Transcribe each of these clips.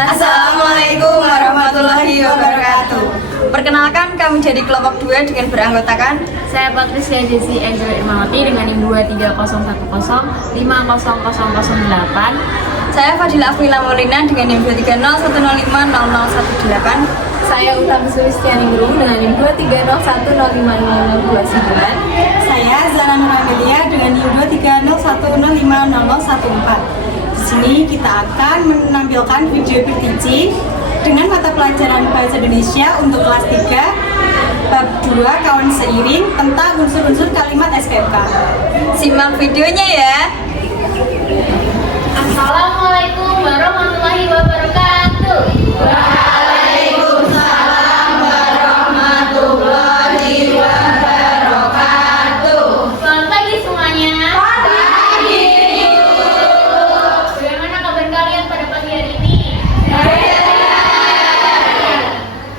Assalamualaikum warahmatullahi wabarakatuh. Perkenalkan, kami jadi kelompok 2 dengan beranggotakan saya Patricia Jesi Angela Irmawati dengan NIM 23010 50008. Saya Fadila Afrila Molina dengan NIM 230105018. Saya Utami Sulistianingrum dengan NIM 230105529. Saya Zana Nuramelia dengan NIM 230105014. Di sini kita akan menampilkan video teaching dengan mata pelajaran Bahasa Indonesia untuk kelas 3 bab 2 kawan seiring tentang unsur-unsur kalimat SPK. Simak videonya ya. Assalamualaikum warahmatullahi wabarakatuh. Waalaikumsalam warahmatullahi wabarakatuh. Selamat pagi semuanya. Pagi. Bagaimana kabar kalian pada pagi hari ini?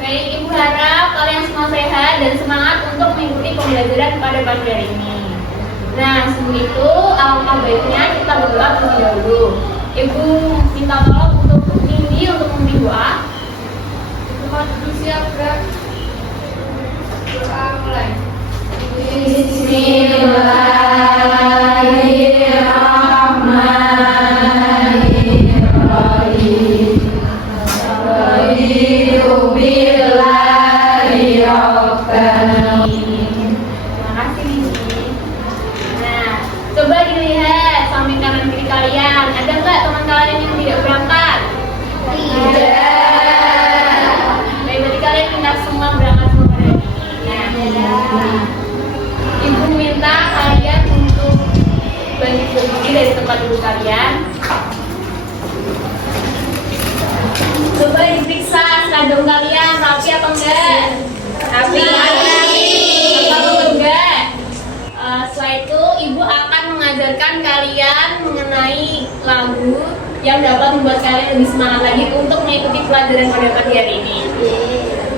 Baik, Ibu harap kalian semua sehat dan semangat untuk mengikuti pembelajaran pada pagi hari ini. Nah, sebelum itu alangkah baiknya kita berdoa terlebih dahulu. Ibu minta tolong untuk Nindi untuk memberi doa. Mohon siap, gerak. Doa mulai. Bismillahirrahmanirrahim. Terima kasih, Nindi. Nah, coba dilihat samping kanan kiri kalian. Ada nggak teman kalian yang tidak berangkat? Tidak. Baik, berarti kalian minta semua berangkat semua pada hari ini. Nah, Ibu minta kalian untuk berdiri dari tempat duduk kalian. Coba diperiksa seragam kalian rapi atau enggak? Rapi. Atau enggak? Setelah itu Ibu akan mengajarkan kalian mengenai lagu yang dapat membuat kalian lebih semangat lagi untuk mengikuti pelajaran pada pagi hari ini.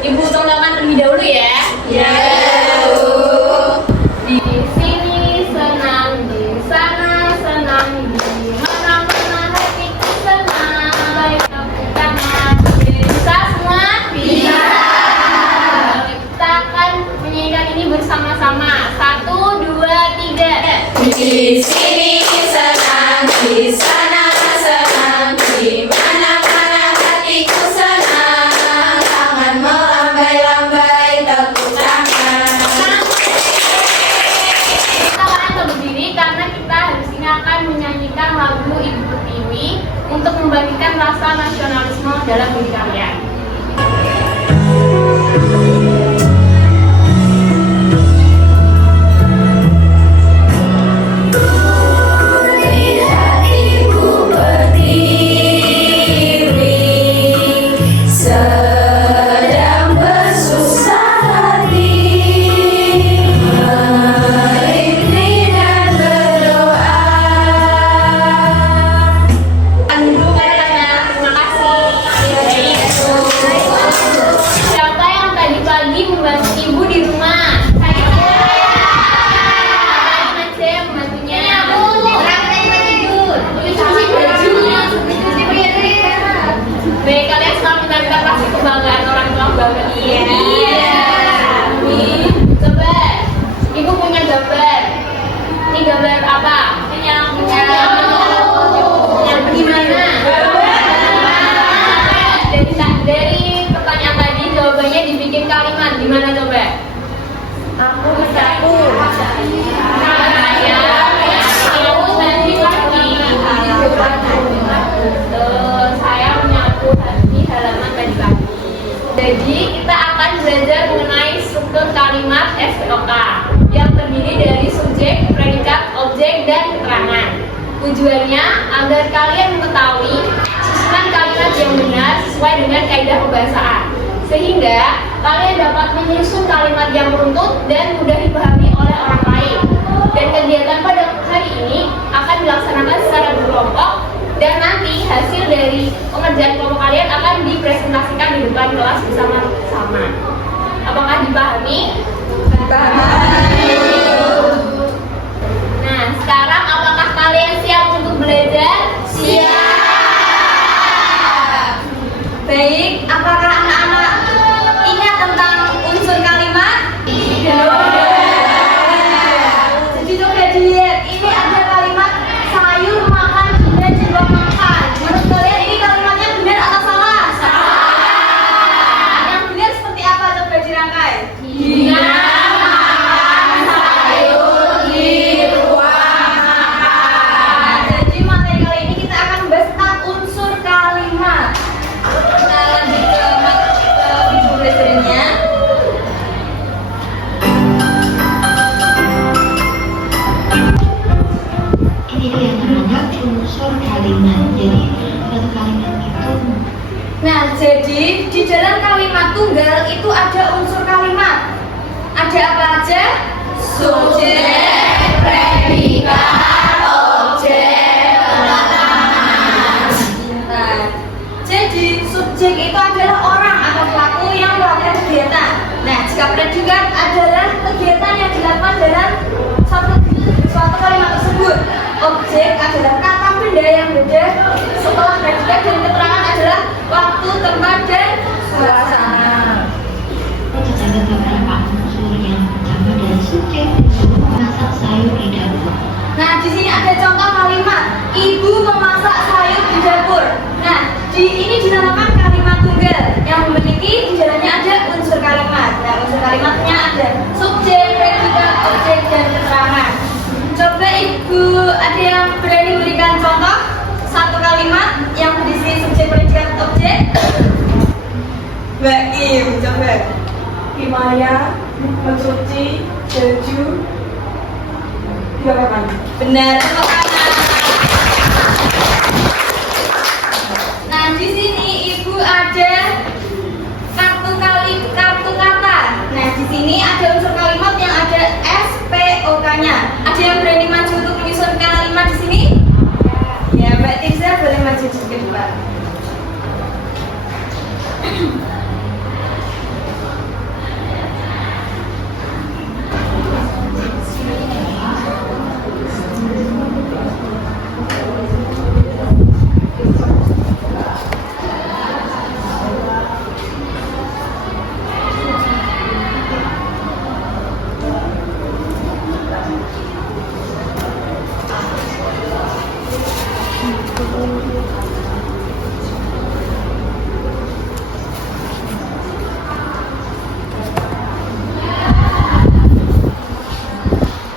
Ibu tolongkan terlebih dahulu ya. Di sini senang, di sana senang, di mana-mana hatiku senang. Baik tepuk tangan. Bisa semua? Bisa. Kita akan menyanyikan ini bersama-sama. 1, 2, 3. Di sini senang, di sana senang, di mana-mana hatiku senang. Tangan melambai-lambai, tepuk tangan. Kita akan berdiri karena kita habis ini akan menyanyikan lagu Ibu Pertiwi untuk membangkitkan rasa nasionalisme dalam diri kalian. Lihat Ibu Pertiwi sedang bersusah hati, merintih dan berdoa. Terima kasih. Siapa yang tadi pagi membantu Ibu di rumah? Saya. Siapa yang membantunya? Orang tadi tidur. Cuci baju. Baik, kalian selalu menandakan rasa kebanggaan orang tua bangga. Iya. Coba, Ibu punya gambar. Ini gambar apa? Yang gimana? Dari pertanyaan tadi jawabannya dibikin kalimat. Gimana coba? Aku menyapu. Aku tadi pagi. Saya menyapu di halaman tadi pagi. Jadi kita akan belajar mengenai struktur kalimat SPOK yang terdiri dari subjek, predikat, objek, dan keterangan. Tujuannya agar kalian mengetahui susunan kalimat yang benar sesuai dengan kaidah pembahasaan, sehingga kalian dapat menyusun kalimat yang runtut dan mudah dipahami oleh orang lain. Dan kegiatan pada hari ini akan dilaksanakan secara berkelompok dan nanti hasil dari pengerjaan kelompok kalian akan dipresentasikan di depan kelas bersama-sama. Apakah dipahami? Nah, sekarang apakah kalian siap untuk belajar? Siap. Baik, apakah anak-anak ingat tentang unsur kalimat? Jadi coba dilihat, ini ada kalimat sayur makan bunda jenggot makan. Menurut kalian ini kalimatnya benar atau salah? Salah. Yang benar seperti apa? Coba dirangkai. Jadi materi kali ini kita akan membahas tentang unsur kalimat. Kita lanjut ke ibu belajarnya. Ini dia namanya unsur kalimat. Jadi suatu kalimat itu Nah, jadi di dalam kalimat tunggal itu ada unsur kalimat. Ada apa aja? Subjek, predikat, objek, penatanan. Pintar. Jadi subjek itu adalah orang atau pelaku yang melakukan kegiatan. Nah, jika predikat adalah kegiatan yang dilakukan dalam suatu kalimat tersebut. Objek adalah kata benda yang beda setelah predikat, dan keterangan adalah waktu, tempat, dan suasana. terdapat beberapa unsur yang pertama dari subjek memasak sayur di dapur. Nah, di sini ada contoh kalimat ibu memasak sayur di dapur. Nah, ini dinamakan kalimat tunggal yang memiliki di dalamnya ada unsur kalimat. Nah, unsur kalimatnya ada subjek, predikat, objek, dan keterangan. Coba ibu ada yang berani berikan contoh satu kalimat yang berisi subjek, predikat, objek? Mbak Kim, coba. Himaya mencuci baju di lapangan. Benar, tepuk tangan. Nah, di sini ibu ada kartu kata. Nah, di sini ada unsur kalimat yang ada SPOK-nya. Ada yang berani maju untuk menyusun kalimat di sini? Ya, Mbak Tirza boleh maju sedikit, Mbak.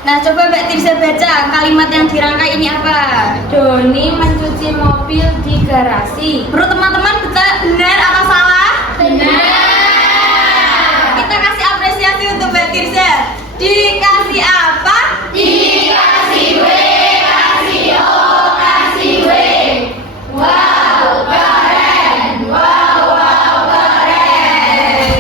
Nah, coba Mbak Tirza baca kalimat yang dirangkai ini apa? Doni mencuci mobil di garasi. Menurut teman-teman benar atau salah? Benar. Kita kasih apresiasi untuk Mbak Tirza. Dikasih apa? Dikasih W, kasih O, kasih W. Wow, keren. Wow, keren.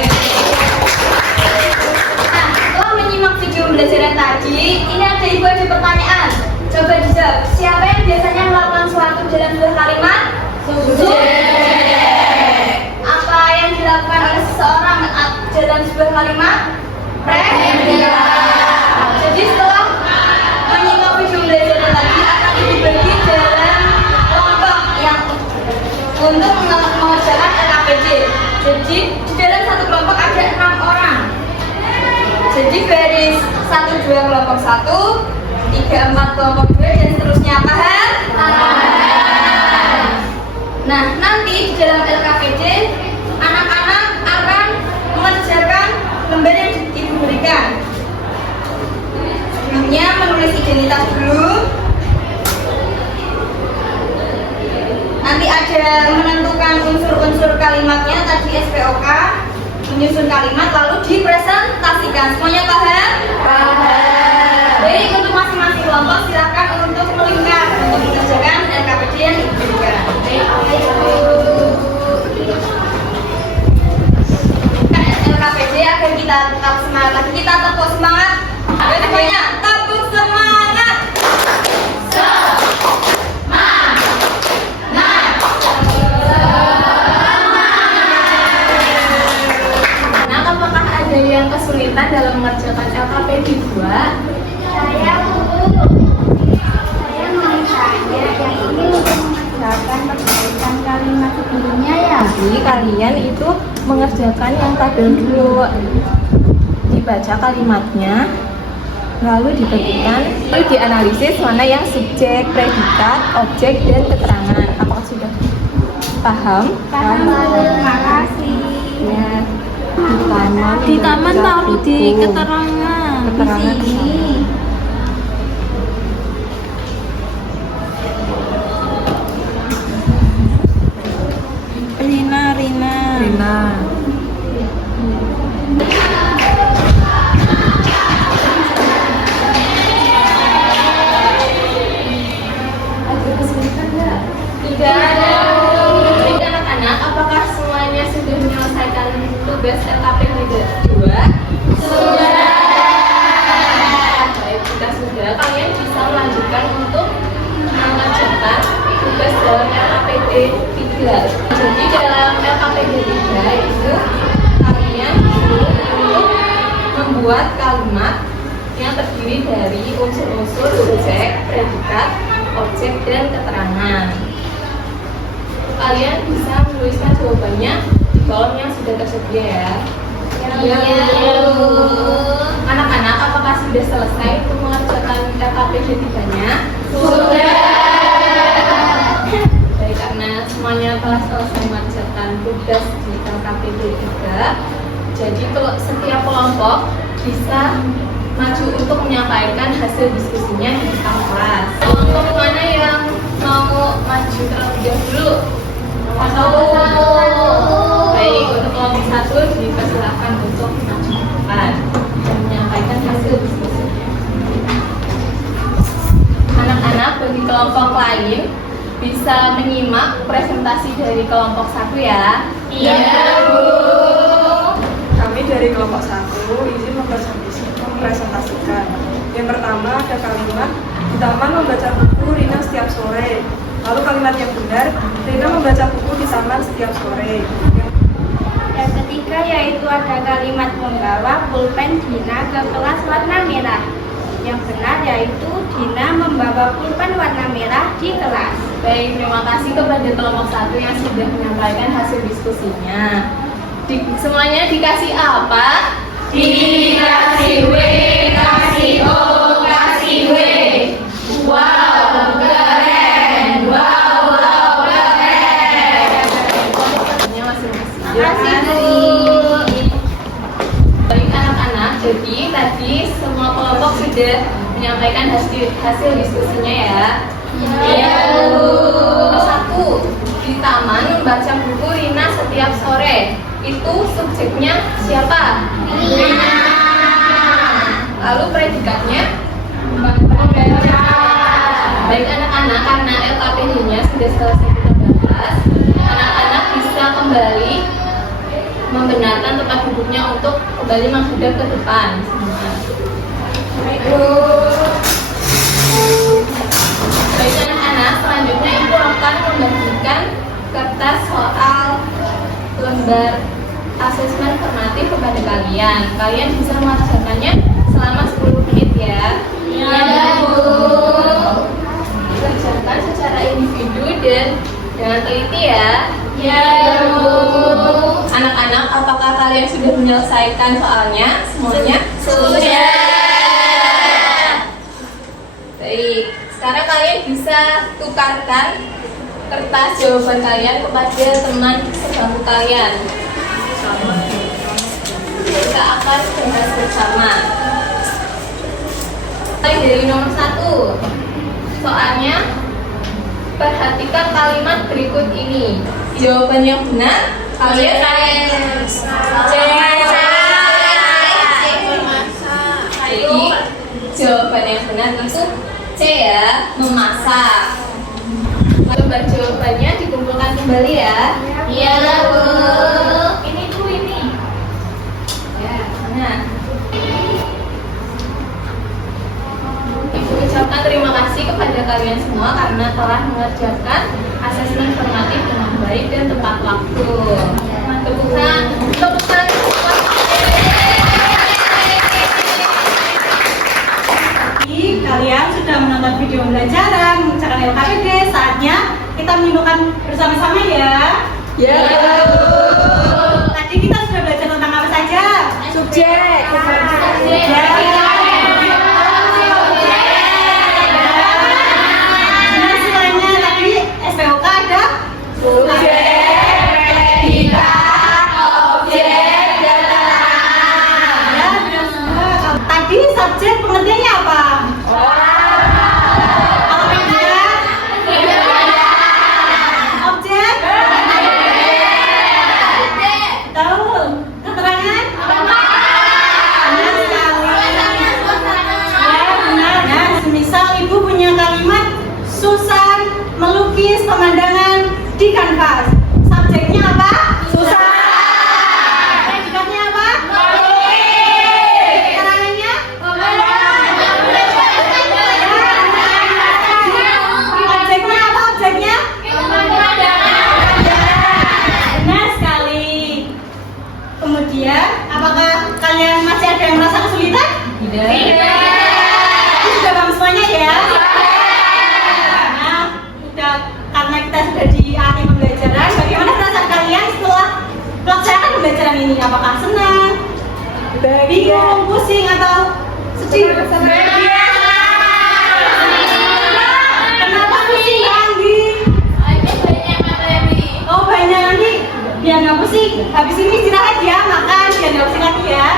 Nah, setelah menyimak video pembelajaran tadi, ini ada ibu ada pertanyaan. Coba dijawab. Siapa yang biasanya melakukan suatu dalam sebuah kalimat? Subjek. Apa yang dilakukan oleh seseorang dalam sebuah kalimat? Predikat. Jadi setelah menyimak video pembelajaran tadi akan dibagi dalam kelompok yang untuk mengerjakan LKPD. Jadi di dalam satu kelompok ada 6 orang. Jadi baris 1, 2 kelompok 1, 3, 4 kelompok 2, dan seterusnya. Paham? Paham. Nah, nanti di dalam LKPD anak-anak akan mengerjakan lembar yang ibu berikan. Sebelumnya menulis identitas dulu. Nanti ada menentukan unsur-unsur kalimatnya, tadi SPOK, menyusun kalimat lalu dipresentasikan. Semuanya paham? Paham. Jadi untuk masing-masing kelompok silakan untuk melingkar untuk mengerjakan LKPD yang ibu berikan. LKPD agar kita tetap semangat lagi. Kita tepuk semangat. Ayo semuanya tepuk semangat. Nah, apakah ada yang kesulitan dalam mengerjakan LKPD 2? Saya mau tanya yang ini untuk mengerjakan perbaikan kalimat sebelumnya ya. Jadi kalian itu mengerjakan yang tabel dulu. Dibaca kalimatnya, lalu ditentukan, lalu dianalisis mana yang subjek, predikat, objek, dan keterangan. Apakah sudah paham? Makasih. Ya. Di taman taruh di keterangan. Keterangan Ini. Rina. Tidak ada. Jadi anak-anak, apakah semuanya sudah menyelesaikan tugas LKPD 2? Sudah. Baik, jika sudah, kalian bisa melanjutkan untuk mengerjakan tugas dalam LKPD 3. Jadi dalam LKPD 3 itu kalian disuruh untuk membuat kalimat yang terdiri dari unsur-unsur subjek, predikat, objek, dan keterangan. Kalian bisa menuliskan jawabannya di kolom yang sudah tersedia ya. Iya, Bu. Anak-anak, apakah sudah selesai untuk mengerjakan LKPD 3-nya? Sudah. Baik, karena semuanya telah selesai mengerjakan tugas di LKPD 3, jadi setiap kelompok bisa maju untuk menyampaikan hasil diskusinya di depan kelas. Kelompok mana yang mau maju terlebih dahulu? Baik, untuk kelompok 1 dipersilakan untuk maju ke depan dan menyampaikan hasil diskusinya. Anak-anak bagi kelompok lain bisa menyimak presentasi dari kelompok 1 ya. Iya, Bu. Kami dari kelompok 1 izin mempresentasikan. Yang pertama ada kalimat, di taman membaca buku Rina setiap sore. Lalu kalimat yang benar, Rina membaca buku di taman setiap sore. Yang ketiga yaitu ada kalimat membawa pulpen Dina ke kelas warna merah. Yang benar yaitu Dina membawa pulpen warna merah di kelas. Baik, terima kasih kepada kelompok 1 yang sudah menyampaikan hasil diskusinya. Semuanya dikasih apa? Dikasih W, kasih O, kasih W. Wow, keren. Wow, keren. Semuanya masing-masing. Makasih, Bu. Baik anak-anak, jadi tadi semua kelompok sudah menyampaikan hasil diskusinya ya. Iya, Bu. Nomor 1, di taman membaca buku Rina setiap sore. Itu subjeknya siapa? Rina. Lalu predikatnya? Membaca. Baik anak-anak, karena LKPD-nya sudah selesai kita bahas, anak-anak bisa kembali membenarkan tempat duduknya untuk kembali menghadap ke depan. Baik anak-anak, selanjutnya ibu akan membagikan kertas soal lembar asesmen formatif kepada kalian. Kalian bisa mengerjakannya selama 10 menit ya. Iya, Bu. Kerjakan secara individu dan jangan teliti ya. Iya, Bu. Anak-anak, apakah kalian sudah menyelesaikan soalnya semuanya? Sudah. Baik, sekarang kalian bisa tukarkan kertas jawaban kalian kepada teman sebangku kalian. Kita akan bahas bersama. Dari nomor 1, soalnya perhatikan kalimat berikut ini. Jawaban yang benar kalian Jadi jawaban yang benar itu C ya, memasak. Lembar jawabannya dikumpulkan kembali ya. Iya, Bu. Ini tuh ini. Ya, nah. Ibu ucapkan terima kasih kepada kalian semua karena telah mengerjakan asesmen formatif dengan baik dan tepat waktu. Tepukan. Kalian sudah menonton video pembelajaran mengerjakan LKPD, saatnya kita menyimpulkan bersama-sama ya. Ya. Benar semuanya, tadi SPOK ada ya, benar semua. Tadi subjek pengertiannya apa? Apa dia? Objek? Tahu? Keterangan? Benar sekali. Ya, benar. Nah, semisal ibu punya kalimat Susan melukis pemandangan di kanvas. Subjeknya apa? Susan. Predikatnya apa? Keterangannya? Objeknya apa? Objeknya? Benar sekali. Kemudian, apakah kalian masih ada yang merasa kesulitan? Tidak. Sudah paham semuanya ya? Nah, karena kita sudah di akhir pembelajaran, bagaimana perasaan kalian setelah melaksanakan pembelajaran ini? Apakah senang, bingung, pusing, atau sedih? Kenapa pusing, Andi? Oh, banyak Andi. Biar nggak pusing. Habis ini istirahat ya, makan, biar nggak pusing lagi ya.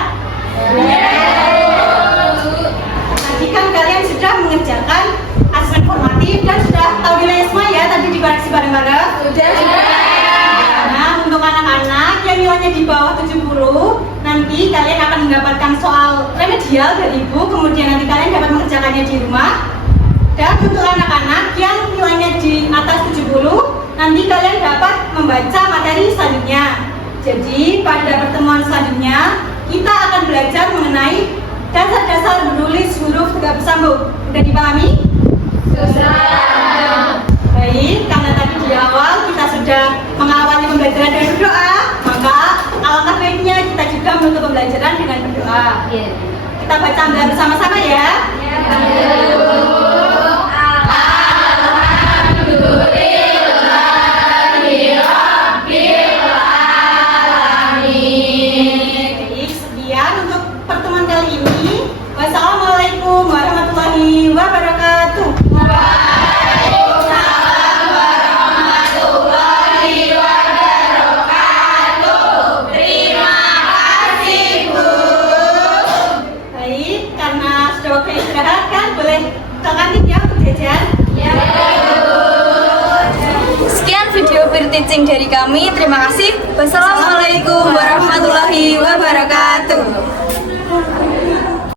Tadi kan kalian sudah mengerjakan asesmen formatif dan sudah tahu nilainya semua ya, tadi dikoreksi bareng-bareng. Sudah. Nah, untuk anak-anak yang nilainya di bawah 70, nanti kalian akan mendapatkan soal remedial dari ibu, kemudian nanti kalian dapat mengerjakannya di rumah. Dan untuk anak-anak yang nilainya di atas 70, nanti kalian dapat membaca materi selanjutnya. Jadi, pada pertemuan selanjutnya, kita akan belajar mengenai dasar-dasar menulis huruf tegak bersambung. Sudah dipahami? Baik, karena tadi di awal kita sudah mengawali pembelajaran dengan berdoa, maka alangkah baiknya kita juga menutup pembelajaran dengan berdoa. Kita baca bersama-sama ya. Baik, sekian untuk pertemuan kali ini. Wassalamualaikum warahmatullahi wabarakatuh. Baik, karena sudah waktunya istirahat kan, boleh ke kantin ya untuk jajan. Sekian video peer teaching dari kami. Terima kasih. Wassalamualaikum.